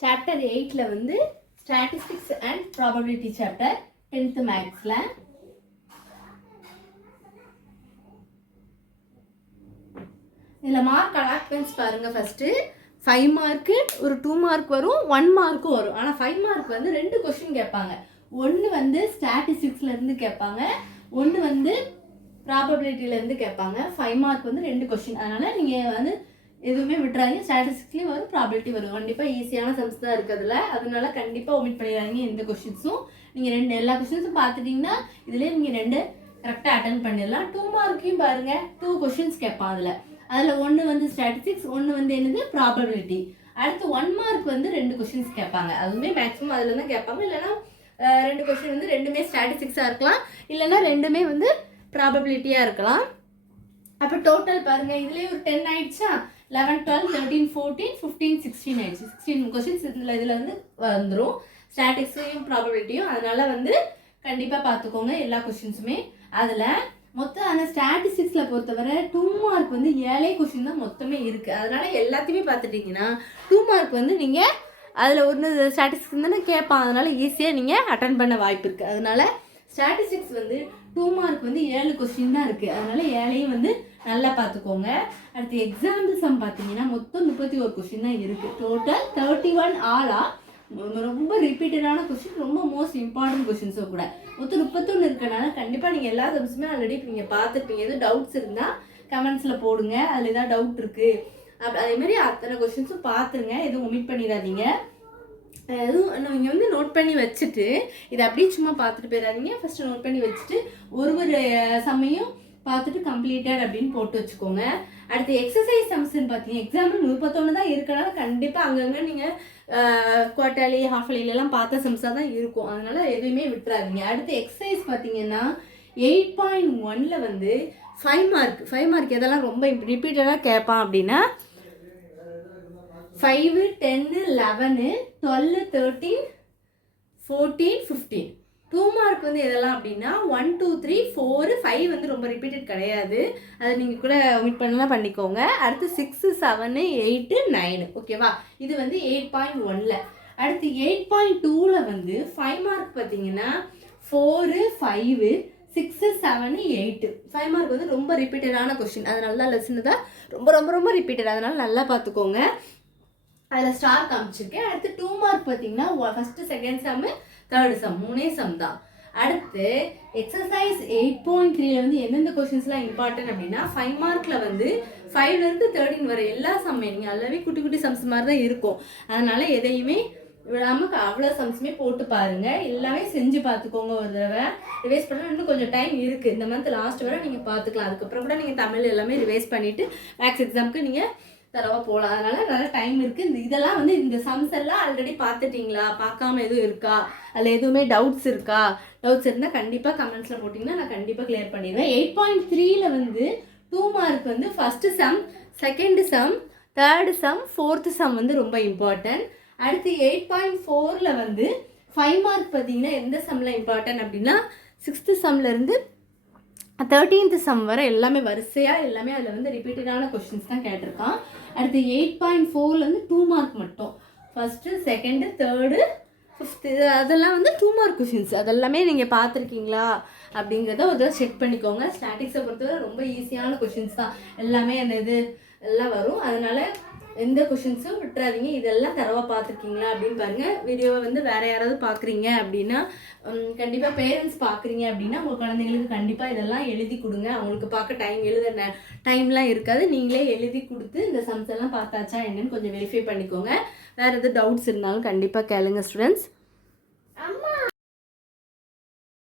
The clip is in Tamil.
சாப்டர் 8ல வந்து statistics and probability chapter 10th மேக்ஸ்ல இதில் மார்க் அலாட்மெண்ட்ஸ் பாருங்கள். ஃபஸ்ட்டு 5 மார்க்கு ஒரு 2 மார்க் வரும், 1 மார்க்கும் வரும். ஆனால் 5 மார்க் வந்து 2 கொஷின் கேட்பாங்க. ஒன்று வந்து ஸ்டாட்டிஸ்டிக்ஸ்லேருந்து கேட்பாங்க, ஒன்று வந்து ப்ராபபிலிட்டியிலேருந்து கேட்பாங்க. 5 மார்க் வந்து 2 கொஷின். அதனால் நீங்கள் வந்து எதுவுமே விட்டுறாங்க. ஸ்டாட்டிஸ்டிக்ஸ்லேயும் வரும், ப்ராபபிலிட்டி வரும். கண்டிப்பாக ஈஸியான சம்ஸ் தான் இருக்கிறதுல, அதனால கண்டிப்பாக ஒமிட் பண்ணிடுறாங்க எந்த கொஷின்ஸும். நீங்கள் எல்லா கொஷின்ஸும் பார்த்துட்டிங்கன்னா இதிலே நீங்கள் 2 கரெக்டாக அட்டன் பண்ணிடலாம். 2 மார்க்கையும் பாருங்கள், 2 கொஷின்ஸ் கேட்பான். அதில் ஒன்று வந்து ஸ்டாட்டிஸ்டிக்ஸ், ஒன்று வந்து என்னது ப்ராபபிலிட்டி. அடுத்து 1 மார்க் வந்து 2 கொஷின்ஸ் கேட்பாங்க. அதுவுமே மேக்ஸிமம் அதில் தான் கேட்பாங்க. இல்லைனா 2 கொஷின் வந்து 2மே ஸ்டாட்டிஸ்டிக்ஸாக இருக்கலாம், இல்லைனா 2மே வந்து ப்ராபபிலிட்டியாக இருக்கலாம். அப்போ டோட்டல் பாருங்கள், இதுலேயே ஒரு 10 ஆயிடுச்சா. 11, 12, 13, 14, 15, 16 ஆயிடுச்சு. 16 கொஷின்ஸ் இதில் வந்து வந்துடும், ஸ்டாட்டிஸ்டிக்ஸையும் ப்ராபபிலிட்டியும். அதனால் வந்து கண்டிப்பாக பார்த்துக்கோங்க எல்லா கொஷின்ஸுமே. அதில் மொத்தம் அந்த ஸ்டாட்டிஸ்டிக்ஸில் பொறுத்தவரை 2 மார்க் வந்து 7 கொஷின் தான் மொத்தமே இருக்குது. அதனால் எல்லாத்தையுமே பார்த்துட்டிங்கன்னா 2 மார்க் வந்து நீங்கள் அதில் ஒன்று ஸ்டாட்டிஸ்டிக்ஸ் தானே கேட்பான். அதனால் ஈஸியாக நீங்கள் அட்டன் பண்ண வாய்ப்பு இருக்குது. அதனால் ஸ்டாட்டிஸ்டிக்ஸ் வந்து 2 மார்க் வந்து 7 கொஸ்டின் தான் இருக்குது. அதனால் 7ஐயும் வந்து நல்லா பார்த்துக்கோங்க. அடுத்து எக்ஸாம்பிள் சம் பார்த்தீங்கன்னா மொத்தம் 31 கொஸ்டின் தான் இருக்குது. டோட்டல் 31 ஆலா ரொம்ப ரிப்பீட்டடான கொஸ்டின், ரொம்ப மோஸ்ட் இம்பார்ட்டன்ட் கொஸ்டின்ஸும் கூட. மொத்தம் 31 இருக்கனால கண்டிப்பாக நீங்கள் எல்லா சம்ஸுமே ஆல்ரெடி நீங்கள் பார்த்துருப்பீங்க. எதுவும் டவுட்ஸ் இருந்தால் கமெண்ட்ஸில் போடுங்க. அதில் ஏதாவது டவுட் இருக்குது அதேமாதிரி அத்தனை கொஸ்டின்ஸும் பார்த்துருங்க, எதுவும் ஒமிட் பண்ணிடாதீங்க. எதுவும் நீங்கள் வந்து நோட் பண்ணி வச்சுட்டு இதை அப்படியே சும்மா பார்த்துட்டு போயிடாதீங்க. ஃபஸ்ட்டு நோட் பண்ணி வச்சுட்டு ஒரு சமையும் பார்த்துட்டு கம்ப்ளீட்டட் அப்படின்னு போட்டு வச்சுக்கோங்க. அடுத்து எக்ஸசைஸ் சம்ஸ்ன்னு பார்த்தீங்க, எக்ஸாம்பிள் 31 தான் இருக்கனால கண்டிப்பாக அங்கங்கே நீங்கள் குவார்டர்லி ஹாஃப்லிலாம் பார்த்த சம்ஸாக தான் இருக்கும். அதனால் எதுவுமே விட்டுறாதீங்க. அடுத்து எக்ஸசைஸ் பார்த்தீங்கன்னா 8.1ல் வந்து 5 மார்க் எதெல்லாம் ரொம்ப ரிப்பீட்டடாக கேட்பான் அப்படின்னா 5, 10, 11, 12, 13, 14, 15. 2 மார்க் வந்து எதெல்லாம் அப்படின்னா 1, 2, 3, 4, 5 வந்து ரொம்ப ரிப்பீட்டட் கிடையாது. அதை நீங்கள் கூட ஒமிட் பண்ணலாம் பண்ணிக்கோங்க. அடுத்து 6, 7, 8, 9. ஓகேவா? இது வந்து 8.1ல். அடுத்து 8.2ல் வந்து 5 மார்க் பார்த்தீங்கன்னா 4, 5, 6, 7, 8. 5 மார்க் வந்து ரொம்ப ரிப்பீட்டடான கொஸ்டின். அதனால தான் லெசன் தான் ரொம்ப ரொம்ப ரொம்ப ரிப்பீட்டட். அதனால் நல்லா பார்த்துக்கோங்க. அதில் ஸ்டார் காமிச்சிருக்கேன். அடுத்து 2 மார்க் பார்த்தீங்கன்னா first, second sum, third sum, 3 sum தான். அடுத்து எக்ஸசைஸ் 8.3ல் வந்து எந்தெந்த கொஷின்ஸ்லாம் இம்பார்ட்டன்ட் அப்படின்னா 5 மார்க்கில் வந்து 5லேருந்து 13 வரை எல்லா சம்மே நீங்கள் எல்லாமே குட்டி குட்டி சம்ஸ் மாதிரி தான் இருக்கும். அதனால் எதையுமே விடாமல் அவ்வளோ சம்ஸுமே போட்டு பாருங்கள். எல்லாமே செஞ்சு பார்த்துக்கோங்க. ஒரு தடவை ரிவைஸ் பண்ணால் இன்னும் கொஞ்சம் டைம் இருக்குது. இந்த மந்த் லாஸ்ட் வரை நீங்கள் பார்த்துக்கலாம். அதுக்கப்புறம் கூட நீங்கள் தமிழ் எல்லாமே ரிவைஸ் பண்ணிவிட்டு மேக்ஸ் எக்ஸாமுக்கு நீங்கள் தரவாக போகலாம். அதனால் நல்லா டைம் இருக்குது. இதெல்லாம் வந்து இந்த சம்ஸ் எல்லாம் ஆல்ரெடி பார்த்துட்டிங்களா, பார்க்காம எதுவும் இருக்கா, அதில் எதுவுமே டவுட்ஸ் இருக்கா? டவுட்ஸ் இருந்தால் கண்டிப்பாக கமெண்ட்ஸில் போட்டிங்கன்னா நான் கண்டிப்பாக கிளியர் பண்ணிடுவேன். 8.3ல் வந்து 2 மார்க் வந்து first sum, second sum, third sum, fourth sum வந்து ரொம்ப இம்பார்ட்டன்ட். அடுத்து 8.4ல் வந்து 5 மார்க் பார்த்தீங்கன்னா எந்த சம்மில் இம்பார்ட்டன்ட் அப்படின்னா 6th சம்லேருந்து 13th சம் வரை எல்லாமே வரிசையாக எல்லாமே அதில் வந்து ரிப்பீட்டடான கொஸ்டின்ஸ் தான் கேட்டிருக்கான். அடுத்து 8.4ல் வந்து 2 மார்க் மட்டும், ஃபஸ்ட்டு, செகண்டு, தேர்டு, ஃபிஃப்த்து அதெல்லாம் வந்து 2 மார்க் கொஷின்ஸ். அதெல்லாமே நீங்கள் பார்த்துருக்கீங்களா அப்படிங்கிறத ஒரு தடவை செக் பண்ணிக்கோங்க. ஸ்டாட்டிக்ஸை பொறுத்தவரை ரொம்ப ஈஸியான கொஷின்ஸ் தான் எல்லாமே. அந்த இது எல்லாம் வரும். அதனால் எந்த கொஷின்ஸும் விட்டுறாதீங்க. இதெல்லாம் தரவாக பார்த்துருக்கீங்களா அப்படின்னு பாருங்கள். வீடியோவை வந்து வேறு யாராவது பார்க்குறீங்க அப்படின்னா கண்டிப்பாக பேரண்ட்ஸ் பார்க்குறீங்க அப்படின்னா உங்கள் குழந்தைங்களுக்கு கண்டிப்பாக இதெல்லாம் எழுதி கொடுங்க. அவங்களுக்கு பார்க்க டைம்லாம் இருக்காது. நீங்களே எழுதி கொடுத்து இந்த சம்ஸ் எல்லாம் பார்த்தாச்சா என்னன்னு கொஞ்சம் வெரிஃபை பண்ணிக்கோங்க. வேறு எதுவும் டவுட்ஸ் இருந்தாலும் கண்டிப்பாக கேளுங்க ஸ்டூடெண்ட்ஸ்.